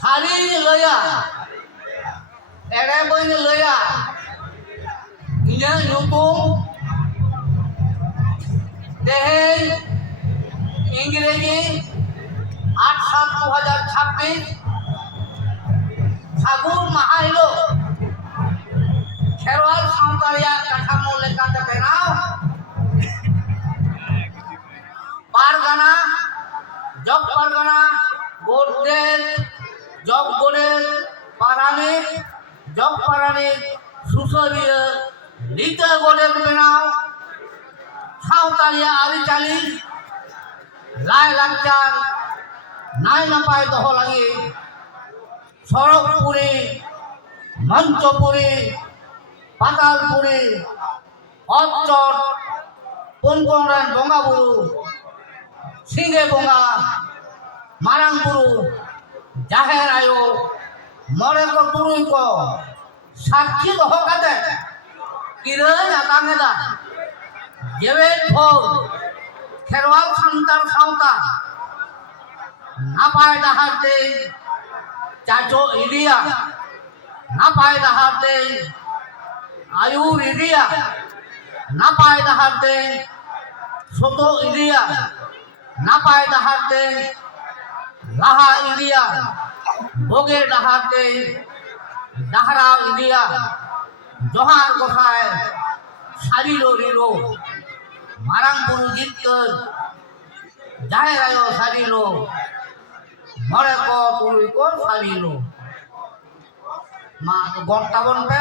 Hari loya, era boy loya, ini nyukum, deh, Inggris 8/7/2026 Sagun Mahailo, Kherwal Sauntarya Kathamo lekate benau, Pargana, Jog Pargana, Gordel, Jog Gordel, Paranik, Jog Paranik, Susuriya, Lita Gordel benau, Sauntarya Aricali, Lai Lakchar, Nai Napai doho lagi, Sorokpuri, Manchopuri, Patalpuri, Otchot, Pongkongran Bongaburu, Singe Bonga, Marangpuru, Jaher Ayo, Moreko Turuiko, Sakhi doho kate, Kirai Atangeda, Jevet Phol, Kherwal Santar Sauta, Napai Dahate, Chacho India, Napai Dahate, Ayur India, Napai Dahate, Soto India, Napai Dahate, Laha India, Boge Dahate, Dahra India, Johar Gosai, Sarilo Rilo, Marangpuru Jitkar, Jaher Ayo Sarilo, Moreko Turuiko Sarilo. Ma gontabon pe